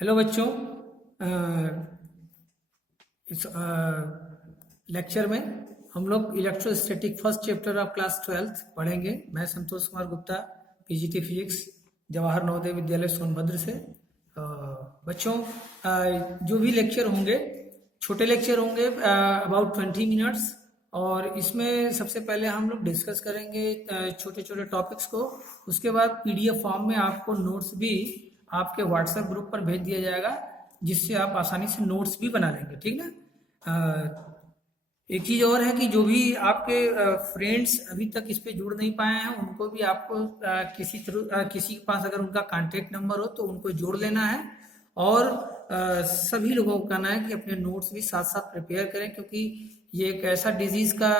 Hello बच्चों। इस lecture में हम लोग electrostatic first chapter of class 12th पढ़ेंगे। मैं संतोष कुमार गुप्ता, पीजीटी फिजिक्स, जवाहर नवोदय विद्यालय सोनभद्र से। बच्चों, जो भी लेक्चर होंगे छोटे लेक्चर होंगे, अबाउट 20 मिनट्स, और इसमें सबसे पहले हम लोग डिस्कस करेंगे छोटे छोटे टॉपिक्स को। उसके बाद पीडीएफ फॉर्म में आपको नोट्स भी आपके व्हाट्सएप ग्रुप पर भेज दिया जाएगा, जिससे आप आसानी से नोट्स भी बना लेंगे, ठीक ना। एक चीज़ और है कि जो भी आपके फ्रेंड्स अभी तक इस पे जुड़ नहीं पाए हैं, उनको भी आपको किसी के पास अगर उनका कांटेक्ट नंबर हो तो उनको जोड़ लेना है। और सभी लोगों को कहना है कि अपने नोट्स भी साथ साथ प्रिपेयर करें, क्योंकि ये एक ऐसा डिजीज का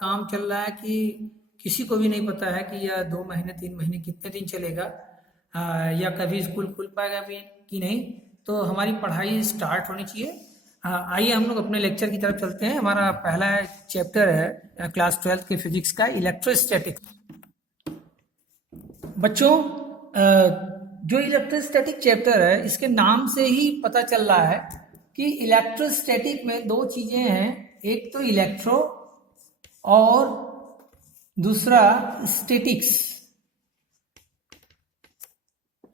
काम चल रहा है कि किसी को भी नहीं पता है कि यह 2 महीने 3 महीने कितने दिन चलेगा, या कभी स्कूल खुल पाएगा भी कि नहीं। तो हमारी पढ़ाई स्टार्ट होनी चाहिए। आइए हम लोग अपने लेक्चर की तरफ चलते हैं। हमारा पहला चैप्टर है क्लास 12th के फिजिक्स का, इलेक्ट्रोस्टैटिक्स। बच्चों, जो इलेक्ट्रोस्टैटिक चैप्टर है, इसके नाम से ही पता चल रहा है कि इलेक्ट्रोस्टैटिक में दो चीजें हैं। एक तो इलेक्ट्रो और दूसरा स्टैटिक्स।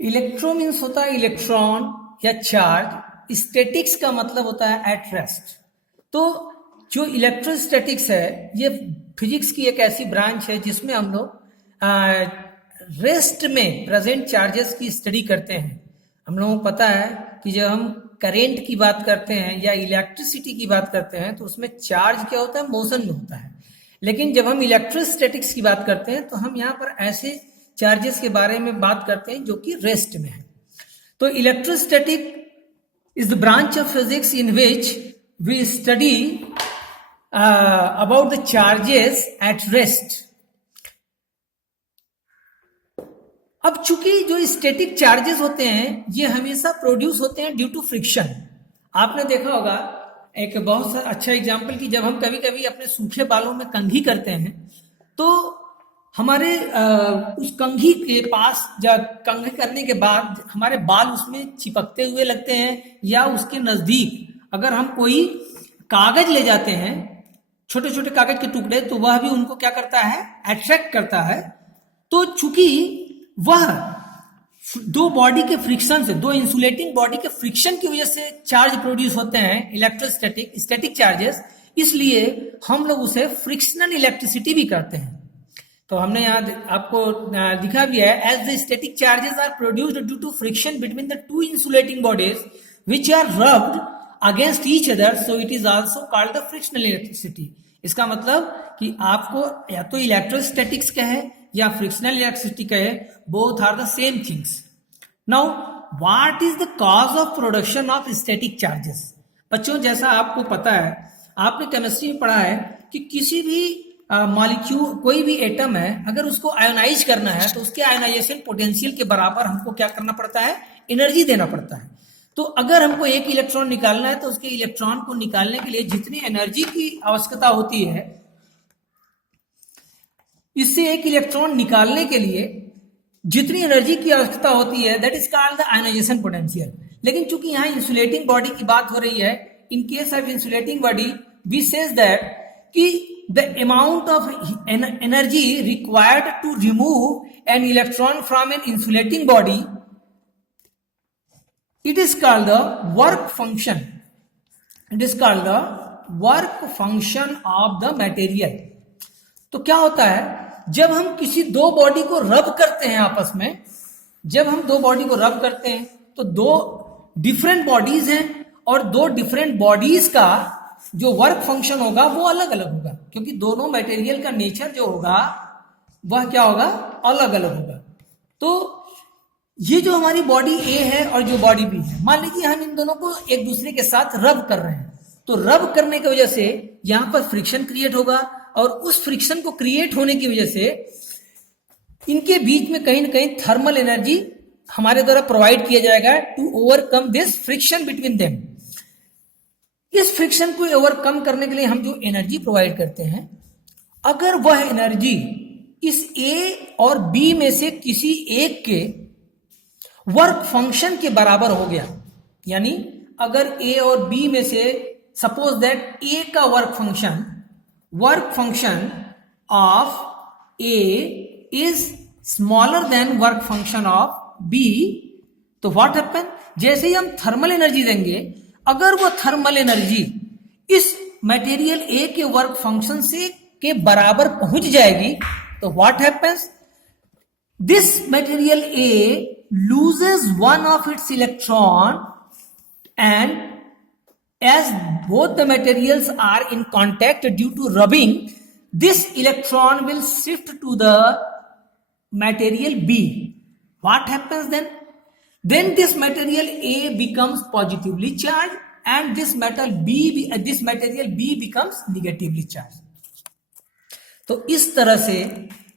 इलेक्ट्रो मीन्स होता है इलेक्ट्रॉन या चार्ज, स्टैटिक्स का मतलब होता है एट रेस्ट। तो जो इलेक्ट्रोस्टैटिक्स है, ये फिजिक्स की एक ऐसी ब्रांच है जिसमें हम लोग रेस्ट में प्रेजेंट चार्जेस की स्टडी करते हैं। हम लोगों को पता है कि जब हम करेंट की बात करते हैं या इलेक्ट्रिसिटी की बात करते हैं तो उसमें चार्ज क्या होता है, मोशन में होता है। लेकिन जब हम इलेक्ट्रोस्टैटिक्स की बात करते हैं तो हम यहाँ पर ऐसे चार्जेस के बारे में बात करते हैं जो कि रेस्ट में है। तो electrostatic is the branch of physics in which we study about the charges at rest. अब चूंकि जो स्टैटिक चार्जेस होते हैं ये हमेशा प्रोड्यूस होते हैं ड्यू टू फ्रिक्शन। आपने देखा होगा एक बहुत अच्छा एग्जांपल कि जब हम कभी कभी अपने सूखे बालों में कंघी करते हैं तो हमारे उस कंघी के पास जब कंघी करने के बाद हमारे बाल उसमें चिपकते हुए लगते हैं, या उसके नजदीक अगर हम कोई कागज ले जाते हैं, छोटे छोटे कागज के टुकड़े, तो वह भी उनको क्या करता है, अट्रैक्ट करता है। तो चूंकि वह दो बॉडी के फ्रिक्शन से, दो इंसुलेटिंग बॉडी के फ्रिक्शन की वजह से चार्ज प्रोड्यूस होते हैं, इलेक्ट्रोस्टैटिक स्टैटिक चार्जेस, इसलिए हम लोग उसे फ्रिक्शनल इलेक्ट्रिसिटी भी करते हैं। तो हमने यहाँ आपको दिखा भी है, as the static charges are produced due to friction between the two insulating bodies which are rubbed against each other, so it is also called the frictional electricity. इसका मतलब कि आपको या तो इलेक्ट्रोस्टैटिक्स कहे या फ्रिक्शनल इलेक्ट्रिसिटी कहे, both are the same things. Now what is the cause of production of static charges. बच्चों, जैसा आपको पता है, आपने केमिस्ट्री में पढ़ा है कि किसी भी मॉलिक्यूल, कोई भी एटम है, अगर उसको आयोनाइज करना है तो उसके आयोनाइजेशन पोटेंशियल के बराबर हमको क्या करना पड़ता है, एनर्जी देना पड़ता है। तो अगर हमको एक इलेक्ट्रॉन निकालना है तो उसके इलेक्ट्रॉन को निकालने के लिए जितनी एनर्जी की आवश्यकता होती है, इससे एक इलेक्ट्रॉन निकालने के लिए जितनी एनर्जी की आवश्यकता होती है, that is called the ionization potential. लेकिन चूंकि यहाँ इंसुलेटिंग बॉडी की बात हो रही है, in case of insulating body we says that कि the amount of energy required to remove an electron from an insulating body, it is called the work function. It is called the work function of the material. तो क्या होता है, जब हम किसी दो body को रब करते हैं आपस में, जब हम दो बॉडी को रब करते हैं तो दो डिफरेंट बॉडीज हैं, और दो डिफरेंट बॉडीज का जो वर्क फंक्शन होगा वो अलग अलग होगा, क्योंकि दोनों मटेरियल का नेचर जो होगा वह क्या होगा, अलग अलग होगा। तो ये जो हमारी बॉडी ए है और जो बॉडी बी है, मान लीजिए हम इन दोनों को एक दूसरे के साथ रब कर रहे हैं, तो रब करने की वजह से यहां पर फ्रिक्शन क्रिएट होगा, और उस फ्रिक्शन को क्रिएट होने की वजह से इनके बीच में कहीं ना कहीं थर्मल एनर्जी हमारे द्वारा प्रोवाइड किया जाएगा to overcome this friction between them. इस फ्रिक्शन को ओवरकम करने के लिए हम जो एनर्जी प्रोवाइड करते हैं, अगर वह एनर्जी इस ए और बी में से किसी एक के वर्क फंक्शन के बराबर हो गया, यानी अगर ए और बी में से सपोज दैट ए का work function of A is smaller than work function of B, तो व्हाट हैपन, जैसे ही हम थर्मल एनर्जी देंगे, अगर वो थर्मल एनर्जी इस मटेरियल ए के वर्क फंक्शन से के बराबर पहुंच जाएगी, तो what happens, this material A loses one of its electron, and as both the materials are in contact due to rubbing, this electron will shift to the material B. What happens then? Then this material A becomes positively charged and this material B becomes negatively charged. तो इस तरह से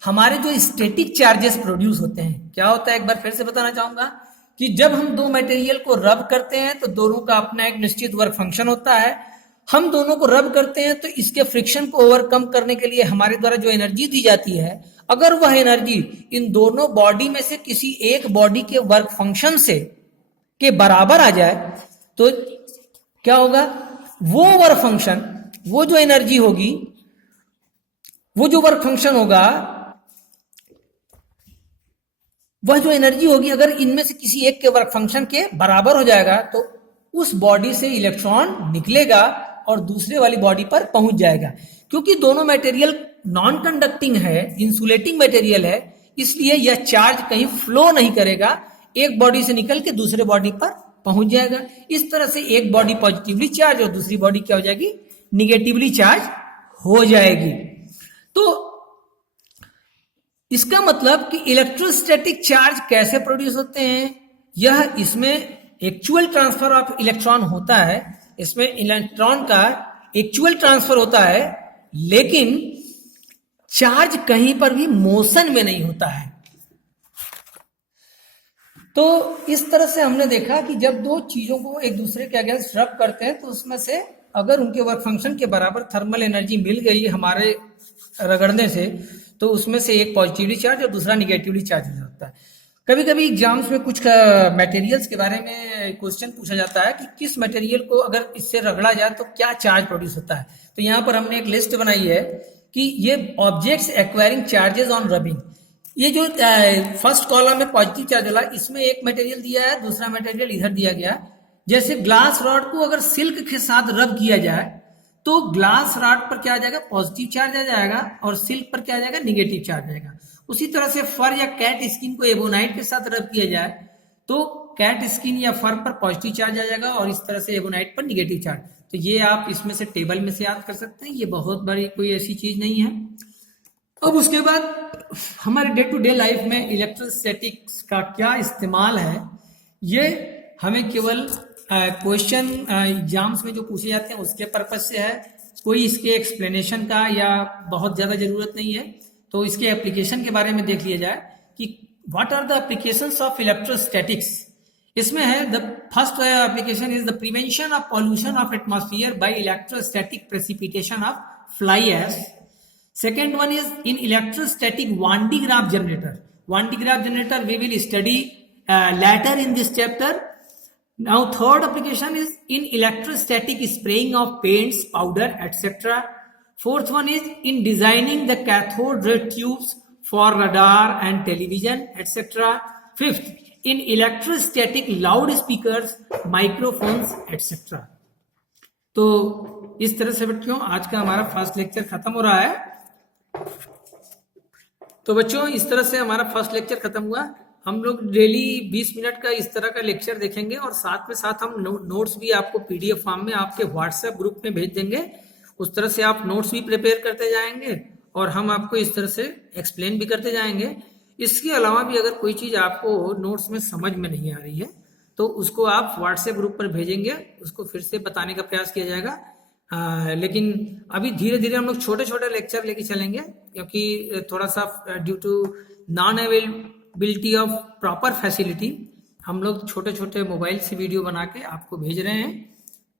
हमारे जो static charges produce होते हैं, क्या होता है एक बार फिर से बताना चाहूंगा कि जब हम दो मटेरियल को रब करते हैं तो दोनों का अपना एक निश्चित वर्क फंक्शन होता है। हम दोनों को रब करते हैं तो इसके फ्रिक्शन को ओवरकम करने के लिए हमारे द्वारा जो एनर्जी दी जाती है, अगर वह एनर्जी इन दोनों बॉडी में से किसी एक बॉडी के वर्क फंक्शन से के बराबर आ जाए, तो क्या होगा, वो वर्क फंक्शन, वो जो एनर्जी होगी, वो जो वर्क फंक्शन होगा, वह जो एनर्जी होगी अगर इनमें से किसी एक के वर्क फंक्शन के बराबर हो जाएगा, तो उस बॉडी से इलेक्ट्रॉन निकलेगा और दूसरे वाली बॉडी पर पहुंच जाएगा। क्योंकि दोनों मटेरियल नॉन कंडक्टिंग है, इंसुलेटिंग मटेरियल है, इसलिए यह चार्ज कहीं फ्लो नहीं करेगा, एक बॉडी से निकल के दूसरे बॉडी पर पहुंच जाएगा। इस तरह से एक बॉडी पॉजिटिवली चार्ज और दूसरी बॉडी क्या हो जाएगी, निगेटिवली चार्ज हो जाएगी। तो इसका मतलब कि इलेक्ट्रोस्टैटिक चार्ज कैसे प्रोड्यूस होते हैं, यह इसमें एक्चुअल ट्रांसफर ऑफ इलेक्ट्रॉन होता है, इसमें इलेक्ट्रॉन का एक्चुअल ट्रांसफर होता है, लेकिन चार्ज कहीं पर भी मोशन में नहीं होता है। तो इस तरह से हमने देखा कि जब दो चीजों को एक दूसरे के अगेंस्ट रब करते हैं तो उसमें से अगर उनके वर्क फंक्शन के बराबर थर्मल एनर्जी मिल गई हमारे रगड़ने से, तो उसमें से एक पॉजिटिवली चार्ज और दूसरा निगेटिवली चार्ज हो जाता है। कभी कभी एग्जाम्स में कुछ मटेरियल्स के बारे में क्वेश्चन पूछा जाता है कि किस मटेरियल को अगर इससे रगड़ा जाए तो क्या चार्ज प्रोड्यूस होता है। तो यहाँ पर हमने एक लिस्ट बनाई है कि ये objects acquiring charges on rubbing, ये जो फर्स्ट कॉलम में पॉजिटिव चार्ज वाला, इसमें एक मटेरियल दिया है, दूसरा मटेरियल इधर दिया गया। जैसे ग्लास रॉड को अगर सिल्क के साथ रब किया जाए तो ग्लास रॉड पर क्या आ जाएगा, पॉजिटिव चार्ज आ जाएगा, और सिल्क पर क्या आ जाएगा, निगेटिव चार्ज आएगा। उसी तरह से फर या कैट स्किन को एबोनाइट के साथ रब किया जाए तो कैट स्किन या फर पर पॉजिटिव चार्ज आ जाएगा और इस तरह से एबोनाइट पर निगेटिव चार्ज। तो ये आप इसमें से टेबल में से याद कर सकते हैं, ये बहुत बड़ी कोई ऐसी चीज नहीं है। अब उसके बाद हमारे डे टू डे लाइफ में इलेक्ट्रोस्टैटिक्स का क्या इस्तेमाल है, ये हमें केवल क्वेश्चन एग्जाम्स में जो पूछे जाते हैं उसके पर्पज से है, कोई इसके एक्सप्लेनेशन का या बहुत ज्यादा जरूरत नहीं है। तो इसके एप्लीकेशन के बारे में देख लिया जाए कि what are the applications of electrostatics. इसमें है the first application is the prevention of pollution of atmosphere by electrostatic precipitation of fly ash. Second one is in electrostatic Van de Graaff generator. Van de Graaff generator we will study later in this chapter. Now third application is in electrostatic spraying of paints, powder, etc. Fourth one is in designing the cathode ray tubes for radar and television, etc. Fifth, in electrostatic loudspeakers, microphones, etc. तो इस तरह से बच्चों आज का हमारा first lecture खत्म हो रहा है। तो बच्चों इस तरह से हमारा फर्स्ट लेक्चर खत्म हुआ। हम लोग डेली 20 मिनट का इस तरह का लेक्चर देखेंगे और साथ में साथ हम नोट्स भी आपको पीडीएफ फॉर्म में आपके व्हाट्सएप ग्रुप में भेज देंगे। उस तरह से आप नोट्स भी प्रिपेयर करते जाएंगे और हम आपको इस तरह से एक्सप्लेन भी करते जाएंगे। इसके अलावा भी अगर कोई चीज आपको नोट्स में समझ में नहीं आ रही है तो उसको आप व्हाट्सएप ग्रुप पर भेजेंगे, उसको फिर से बताने का प्रयास किया जाएगा। लेकिन अभी धीरे धीरे हम लोग छोटे छोटे लेक्चर लेके चलेंगे, क्योंकि थोड़ा सा due to non availability of proper facility हम लोग छोटे छोटे मोबाइल से वीडियो बना के आपको भेज रहे हैं।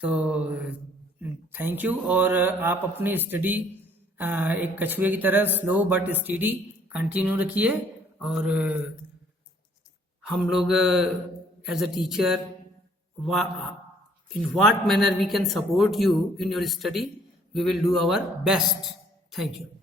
तो थैंक यू। और आप अपनी स्टडी एक कछुए की तरह स्लो बट स्टडी कंटिन्यू रखिए। और हम लोग as a teacher in what manner we can support you in your study. We will do our best. Thank you.